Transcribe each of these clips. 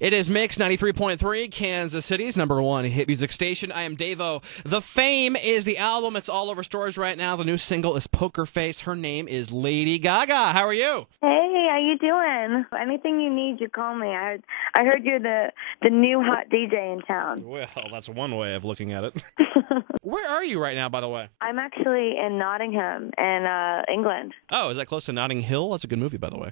It is Mix 93.3, Kansas City's #1 hit music station. I am Davo. The Fame is the album. It's all over stores right now. The new single is Poker Face. Her name is Lady Gaga. How are you? Hey, how you doing? Anything you need, you call me. I heard you're the new hot DJ in town. Well, that's one way of looking at it. Where are you right now, by the way? I'm actually in Nottingham in England. Oh, is that close to Notting Hill? That's a good movie, by the way.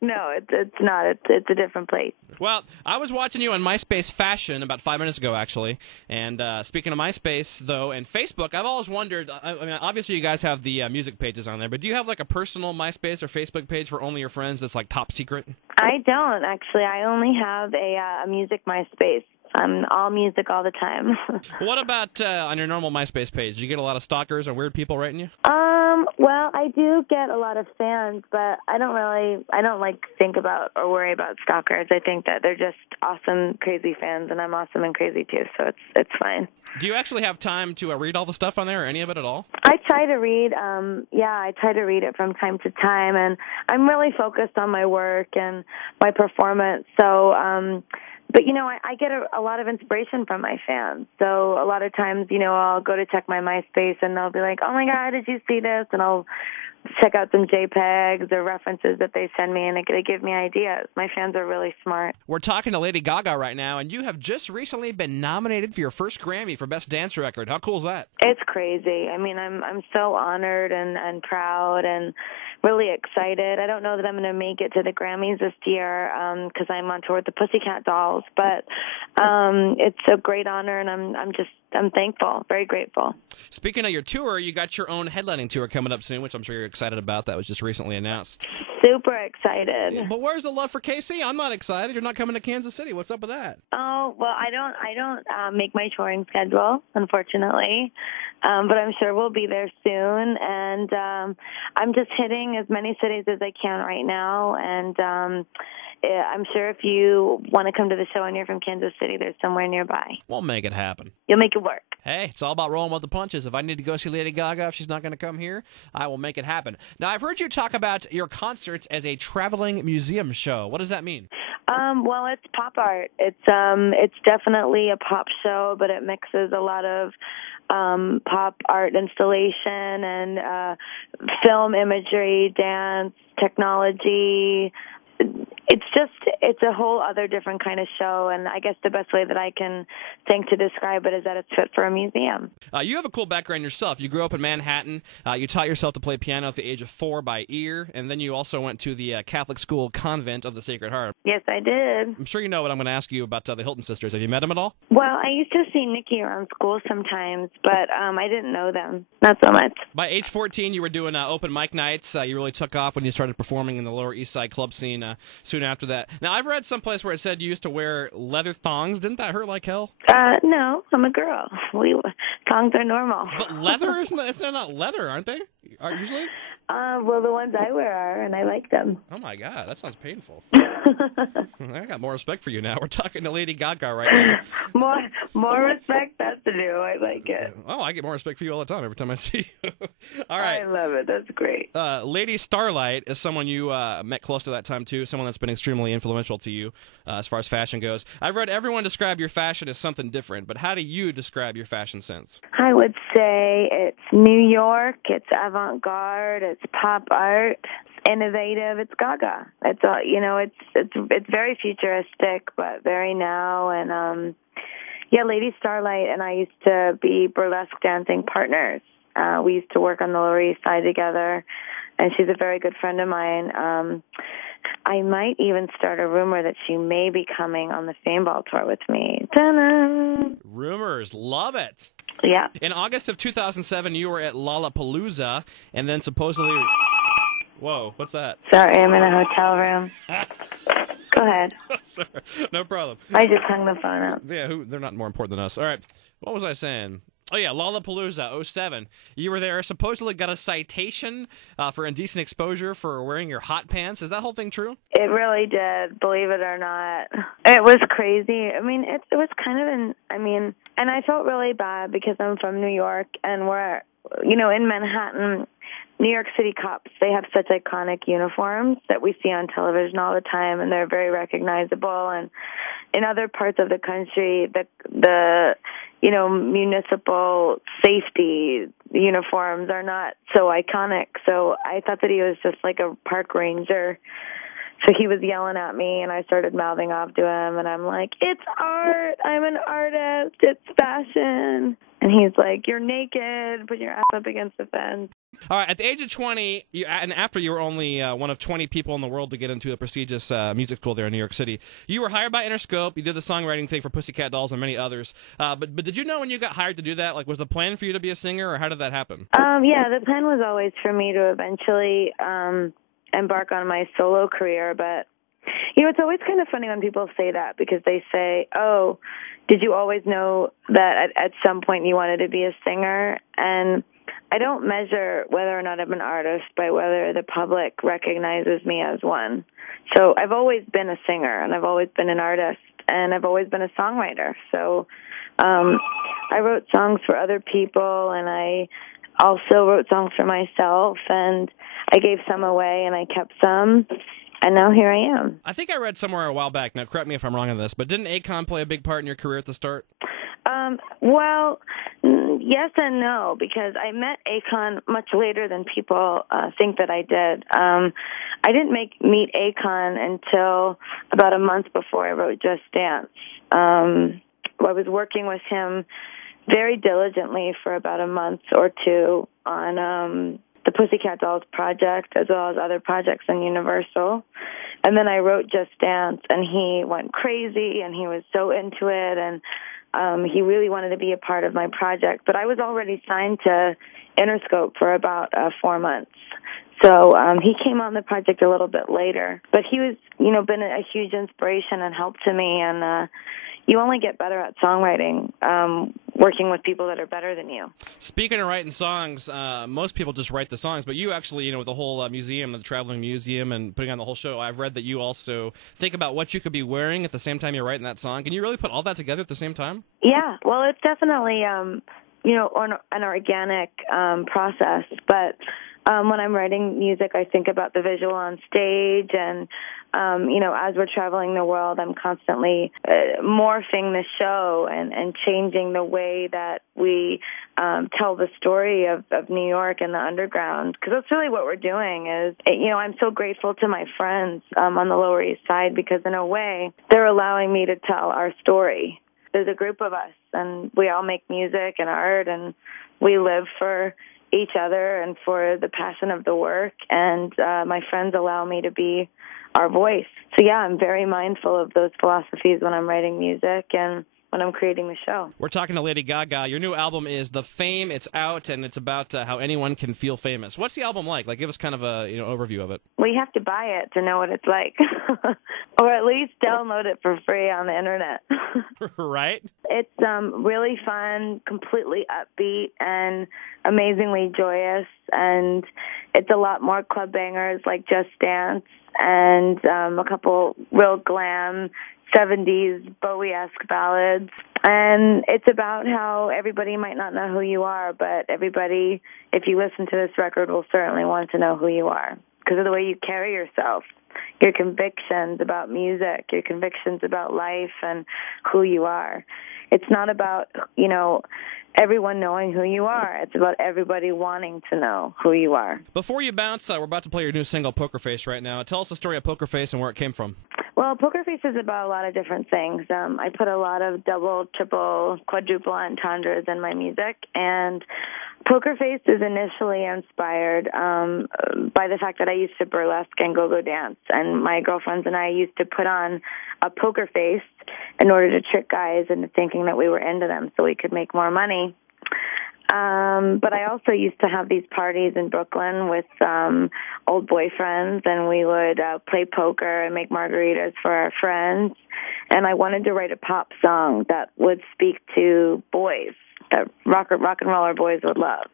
No, it's not. It's a different place. Well, I was watching you on MySpace Fashion about 5 minutes ago, actually. And speaking of MySpace, though, and Facebook, I've always wondered, I mean, obviously you guys have the music pages on there, but do you have like a personal MySpace or Facebook page for only your friends that's like top secret? I don't, actually. I only have a music MySpace. I'm all music all the time. What about on your normal MySpace page? Do you get a lot of stalkers or weird people writing you? Well, I do get a lot of fans, but I don't like think about or worry about stalkers. I think that they're just awesome, crazy fans, and I'm awesome and crazy too, so it's fine. Do you actually have time to read all the stuff on there or any of it at all? I try to read, I try to read it from time to time, and I'm really focused on my work and my performance, so, but, I get a lot of inspiration from my fans. So a lot of times, I'll go to check my MySpace and they'll be like, oh, my God, did you see this? And I'll check out some JPEGs or references that they send me, and they give me ideas. My fans are really smart. We're talking to Lady Gaga right now, and you have just recently been nominated for your first Grammy for Best Dance Record. How cool is that? It's crazy. I mean, I'm so honored and proud and really excited. I don't know that I'm going to make it to the Grammys this year because I'm on tour with the Pussycat Dolls, but it's a great honor, and I'm thankful, very grateful. Speaking of your tour, you got your own headlining tour coming up soon, which I'm sure you're excited about. That was just recently announced. Super excited. Yeah, but where's the love for KC? I'm not excited. You're not coming to Kansas City. What's up with that? Oh, well, I don't make my touring schedule, unfortunately, but I'm sure we'll be there soon, and I'm just hitting as many cities as I can right now, and I'm sure if you want to come to the show and you're from Kansas City, there's somewhere nearby. We'll make it happen. You'll make it work. Hey, it's all about rolling with the punches. If I need to go see Lady Gaga, if she's not going to come here, I will make it happen. Now, I've heard you talk about your concerts as a traveling museum show. What does that mean? Well, it's pop art. It's definitely a pop show, but it mixes a lot of pop art installation and film imagery, dance, technology. It's a whole other different kind of show, and I guess the best way that I can think to describe it is that it's fit for a museum. You have a cool background yourself. You grew up in Manhattan. You taught yourself to play piano at the age of 4 by ear, and then you also went to the Catholic school convent of the Sacred Heart. Yes, I did. I'm sure you know what I'm going to ask you about the Hilton sisters. Have you met them at all? Well, I used to see Nikki around school sometimes, but I didn't know them. Not so much. By age 14, you were doing open mic nights. You really took off when you started performing in the Lower East Side club scene soon after that. Now, I've read someplace where it said you used to wear leather thongs. Didn't that hurt like hell? No, I'm a girl. Thongs are normal. But leather? If they're not leather, aren't they? Usually? Well, the ones I wear are, and I like them. Oh, my God. That sounds painful. I got more respect for you now. We're talking to Lady Gaga right now. More respect, that's to do. I like it. Oh, I get more respect for you all the time every time I see you. All right. I love it. That's great. Lady Starlight is someone you met close to that time, too, someone that's been extremely influential to you as far as fashion goes. I've read everyone describe your fashion as something different, but how do you describe your fashion sense? I would say it's New York, it's avant-garde, it's pop art, it's innovative, it's Gaga. It's it's very futuristic, but very now, and Lady Starlight and I used to be burlesque dancing partners. We used to work on the Lower East Side together, and she's a very good friend of mine. I might even start a rumor that she may be coming on the Fame Ball tour with me. Ta-da! Rumors, love it. Yeah. In August of 2007, you were at Lollapalooza, and then supposedly... Whoa, what's that? Sorry, I'm in a hotel room. Go ahead. Sorry, no problem. I just hung the phone up. Yeah, they're not more important than us. All right, what was I saying? Oh, yeah, Lollapalooza, 07. You were there, supposedly got a citation for indecent exposure for wearing your hot pants. Is that whole thing true? It really did, believe it or not. It was crazy. I mean, it was kind of and I felt really bad because I'm from New York, and we're, in Manhattan, New York City cops, they have such iconic uniforms that we see on television all the time, and they're very recognizable. And in other parts of the country, the municipal safety uniforms are not so iconic. So I thought that he was just like a park ranger. So he was yelling at me, and I started mouthing off to him, and I'm like, it's art. I'm an artist. It's fashion. And he's like, you're naked. Put your ass up against the fence. All right, at the age of 20, and after you were only one of 20 people in the world to get into a prestigious music school there in New York City, you were hired by Interscope. You did the songwriting thing for Pussycat Dolls and many others. But did you know when you got hired to do that, like, was the plan for you to be a singer, or how did that happen? Yeah, the plan was always for me to eventually embark on my solo career. But, it's always kind of funny when people say that, because they say, oh, did you always know that at some point you wanted to be a singer? And I don't measure whether or not I'm an artist by whether the public recognizes me as one. So I've always been a singer, and I've always been an artist, and I've always been a songwriter. So I wrote songs for other people, and I also wrote songs for myself, and I gave some away, and I kept some. And now here I am. I think I read somewhere a while back, now correct me if I'm wrong on this, but didn't Akon play a big part in your career at the start? Well, yes and no, because I met Akon much later than people think that I did. I didn't meet Akon until about a month before I wrote Just Dance. I was working with him very diligently for about a month or two on the Pussycat Dolls project, as well as other projects in Universal. And then I wrote Just Dance, and he went crazy, and he was so into it, and he really wanted to be a part of my project. But I was already signed to Interscope for about 4 months. So he came on the project a little bit later. But he was, been a huge inspiration and help to me. And you only get better at songwriting working with people that are better than you. Speaking of writing songs, most people just write the songs, but you actually, with the whole museum, the traveling museum, and putting on the whole show, I've read that you also think about what you could be wearing at the same time you're writing that song. Can you really put all that together at the same time? Yeah, well, it's definitely, an organic process, but when I'm writing music, I think about the visual on stage, and as we're traveling the world, I'm constantly morphing the show and changing the way that we tell the story of New York and the underground, because that's really what we're doing. Is I'm so grateful to my friends on the Lower East Side, because in a way they're allowing me to tell our story. There's a group of us, and we all make music and art, and we live for each other and for the passion of the work, and my friends allow me to be our voice. So yeah, I'm very mindful of those philosophies when I'm writing music and when I'm creating the show. We're talking to Lady Gaga. Your new album is The Fame. It's out, and it's about how anyone can feel famous. What's the album like? Like, give us kind of a overview of it. Well, you have to buy it to know what it's like, or at least download it for free on the internet. Right? It's really fun, completely upbeat, and amazingly joyous, and it's a lot more club bangers like Just Dance, and a couple real glam 70s Bowie-esque ballads. And it's about how everybody might not know who you are, but everybody, if you listen to this record, will certainly want to know who you are because of the way you carry yourself, your convictions about music, your convictions about life and who you are. It's not about, everyone knowing who you are. It's about everybody wanting to know who you are. Before you bounce, we're about to play your new single, Poker Face, right now. Tell us the story of Poker Face and where it came from. Well, Poker Face is about a lot of different things. I put a lot of double, triple, quadruple entendres in my music, and Poker Face is initially inspired by the fact that I used to burlesque and go-go dance, and my girlfriends and I used to put on a poker face in order to trick guys into thinking that we were into them so we could make more money. But I also used to have these parties in Brooklyn with old boyfriends, and we would play poker and make margaritas for our friends. And I wanted to write a pop song that would speak to boys, that rock and roller boys would love.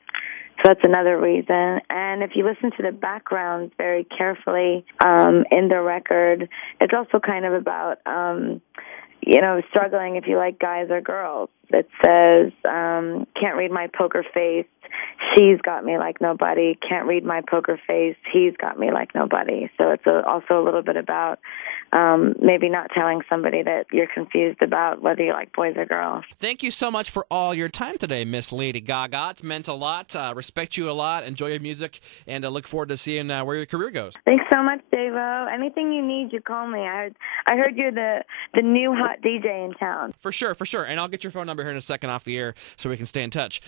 So that's another reason. And if you listen to the backgrounds very carefully in the record, it's also kind of about struggling if you like guys or girls. It says, can't read my poker face. She's got me like nobody. Can't read my poker face. He's got me like nobody. So it's also a little bit about maybe not telling somebody that you're confused about whether you like boys or girls. Thank you so much for all your time today, Miss Lady Gaga. It's meant a lot. Respect you a lot. Enjoy your music, and look forward to seeing where your career goes. Thanks so much, Davo. Anything you need, you call me. I heard you're the new hot DJ in town. For sure. And I'll get your phone number here in a second off the air so we can stay in touch.